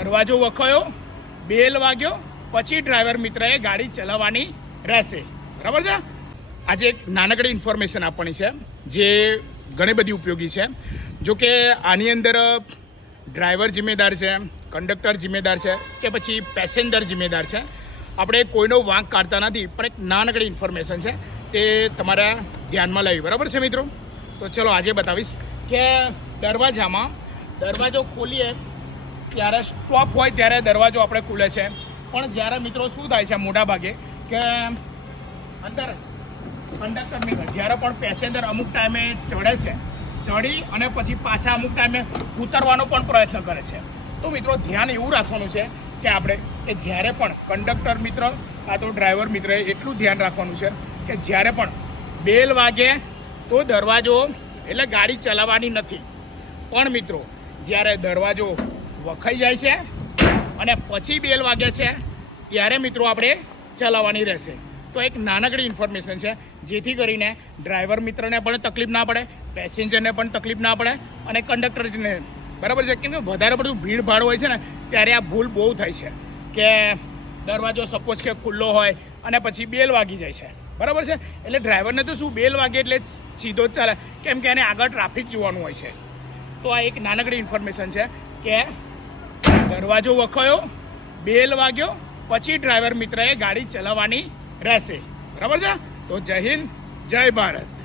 દરવાજો વખોયો, બેલ વાગ્યો, પછી ડ્રાઈવર મિત્રએ ગાડી ચલાવવાની રહેશે. બરાબર છે. આજે એક નાનકડી ઇન્ફોર્મેશન આપવાની છે જે ઘણી બધી ઉપયોગી છે. જો કે આની અંદર ડ્રાઈવર જિમ્મેદાર છે, કંડક્ટર જિમ્મેદાર છે કે પછી પેસેન્જર જિમ્મેદાર છે. આપણે કોઈનો વાંક કાઢતા નથી, પણ એક નાનકડી ઇન્ફોર્મેશન છે તે તમારા ધ્યાનમાં લેવી. બરાબર છે મિત્રો? તો ચલો આજે બતાવીશ કે દરવાજો ખોલીએ ત્યારે સ્ટોપ હોય ત્યારે દરવાજો આપણે ખુલે છે, પણ જ્યારે મિત્રો શું થાય છે મોટા ભાગે કે અંદર કંડક્ટર મિત્ર જ્યારે પણ પેસેન્જર અમુક ટાઈમે ચડે છે, ચડી અને પછી પાછા અમુક ટાઈમે ઉતરવાનો પણ પ્રયત્ન કરે છે. તો મિત્રો ધ્યાન એવું રાખવાનું છે કે આપણે કે જ્યારે પણ કંડક્ટર મિત્ર કાં તો ડ્રાઈવર મિત્રએ એટલું ધ્યાન રાખવાનું છે કે જ્યારે પણ બેલ વાગે તો દરવાજો એટલે ગાડી ચલાવવાની નથી. પણ મિત્રો જ્યારે દરવાજો વખાઈ જાય છે અને પછી બેલ વાગે છે ત્યારે મિત્રો આપણે ચલાવવાની રહેશે. તો એક નાનકડી ઇન્ફોર્મેશન છે જેથી કરીને ડ્રાઈવર મિત્રને પણ તકલીફ ના પડે, પેસેન્જરને પણ તકલીફ ના પડે અને કંડક્ટરને. બરાબર છે? કેમ કે વધારે પડતું ભીડભાડ હોય છે ને ત્યારે આ ભૂલ બહુ થાય છે કે દરવાજો સપોઝ કે ખુલ્લો હોય અને પછી બેલ વાગી જાય છે. બરાબર છે? એટલે ડ્રાઈવરને તો શું બેલ વાગે એટલે સીધો જ ચાલે, કેમ કે એને આગળ ટ્રાફિક જોવાનું હોય છે. તો આ એક નાનકડી ઇન્ફોર્મેશન છે કે દરવાજો વખોયો, બેલ વાગ્યો, પછી ડ્રાઈવર મિત્રએ ગાડી ચલાવવાની રહેશે. બરાબર છે? તો જય હિન્દ, જય ભારત.